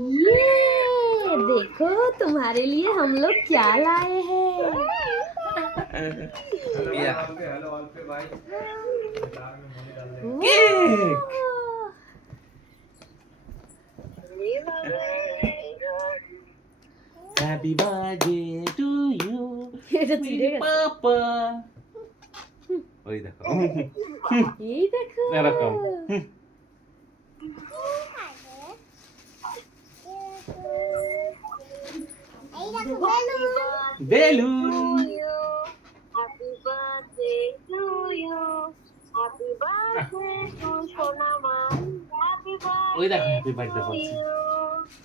ये देखो तुम्हारे लिए हम लोग क्या लाए हैं। Cake. Happy birthday to you এটা ছিঁড়ে গেছে। পাপা। ওই দেখো এই দেখো এরকম। বেলুন। Happy birthday to you. Happy birthday to Sonama. Happy ওই দেখো birthday হ্যাপি বার্থডে to বলছে। you.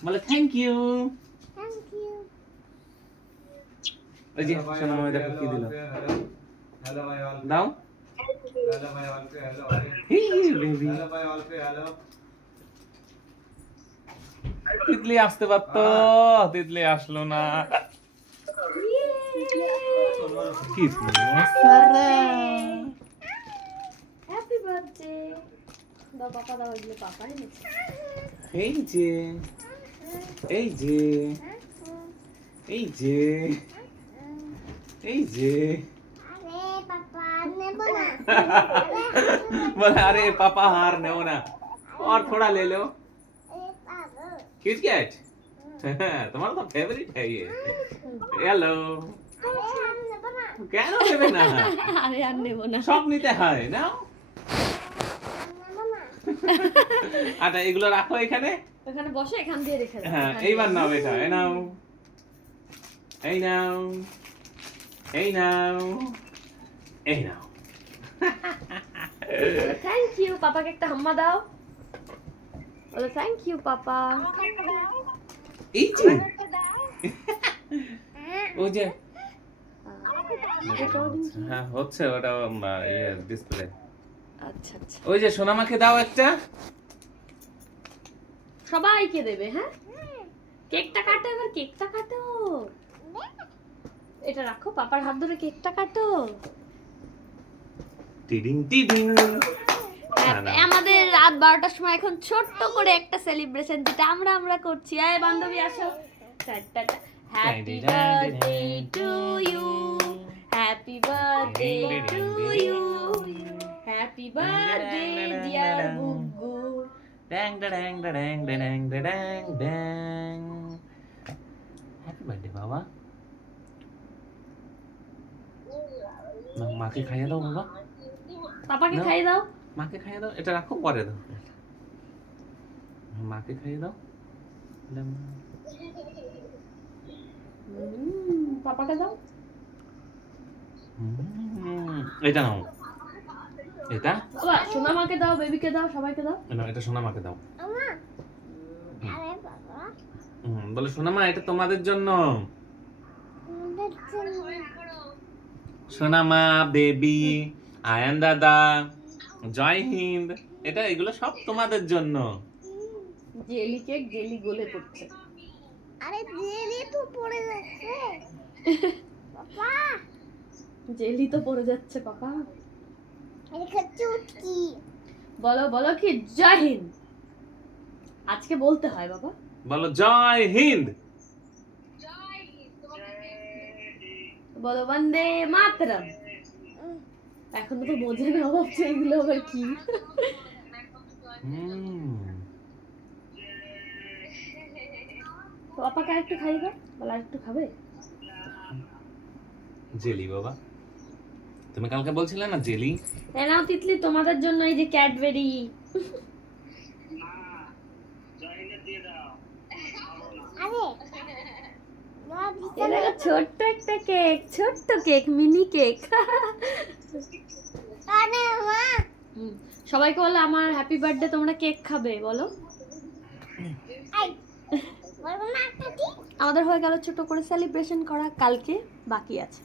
বলে থ্যাংক ইউ। Thank you. ওই যে সোনা মামা দেখো কি দিল। Hello my all. দাও। Hello my all. Hello. He baby. Hello my all. Hello. Titli আসতে পারতো, তিতলি আসলো না। কি মশারা। হ্যাপি বার্থডে দাও পাপা, দাও এগুলো পাপা এনেছে। এই যে এই যে এই যে এই যে बोला अरे पापा हार नहीं होना और थोड़ा ले लो। किटकैट तुम्हारा तो फेवरेट है ये। हेलो কেন নেবে না? আরে আর নেব না। সব নিতে হয় নাও। আচ্ছা এগুলো রাখো এখানে। ওখানে বসে এখান দিয়ে রেখে দাও। হ্যাঁ এইবার নাও এটা, এই নাও এই নাও এই নাও এই নাও। থ্যাংক ইউ, পাপাকে একটা হাম্মা দাও। বলো থ্যাংক ইউ পাপা। এই যে ও যে হ্যাঁ হচ্ছে ওটা ইয়ে ডিসপ্লে। আচ্ছা আচ্ছা, ওই যে সোনামাকে দাও একটা। সবাইকে দেবে। হ্যাঁ কেকটা কাটো, এবার কেকটা কাটো। এটা রাখো, পাপার হাত ধরে কেকটা কাটো। টিডিং টিডিং। আমাদের রাত 12টার সময় এখন ছোট্ট করে একটা সেলিব্রেশন যেটা আমরা করছি। আয় বান্ধবী আসো। Happy birthday to you, happy birthday to you, happy birthday dear Bugu. ড্যাং ড্যাং ড্যাং ড্যাং ড্যাং ড্যাং। হ্যাপি বার্থডে বাবা। মাকে খাইয়ে দাও বাবা। পাপাকে নাও। খাইয়ে দাও। মাকে খাইয়ে দাও, এটা রাখো পরে দাও। মাকে খাইয়ে দাও। পাপাকে দাও। এটা নাও, এটা বাবা সোনা মাকে দাও, বেবিকে দাও, সবাইকে দাও। নাও, এটা সোনা মাকে দাও। বলে সোনা মা এটা তোমাদের জন্য। সোনা মা, বেবি, আয়ান দাদা, জয় হিন্দ, এটা এগুলো সব তোমাদের জন্য। জেলি কেক, জেলি গলে পড়ছে। আরে জেলি তো পড়ে যাচ্ছে বাবা। জেলি তো পড়ে যাচ্ছে পাপা। এটা চুটকি। বলো বলো কি জয় হিন্দ। আজকে বলতে হয় বাবা। বলো জয় হিন্দ। বলো বন্দে মাতরম। এখন তো বোঝে না ভাবছে এগুলো আবার কি। পাপাকে আরেকটু খাই দাও। বলো আরেকটু খাবে। জেলি বাবা, তুমি কালকে বলছিলে না জেলি। নাও তিতলি তোমাদের জন্য এই যে ক্যাডবেরি। আরে এটা ছোট্ট একটা কেক, ছোট্ট কেক, মিনি কেক। আরে মা সবাইকে বলো আমার হ্যাপি বার্থডে, তোমরা কেক খাবে বলো। আই বলবো না একটা কি আমাদের হয়ে গেল ছোট করে সেলিব্রেশন করা, কালকে বাকি আছে।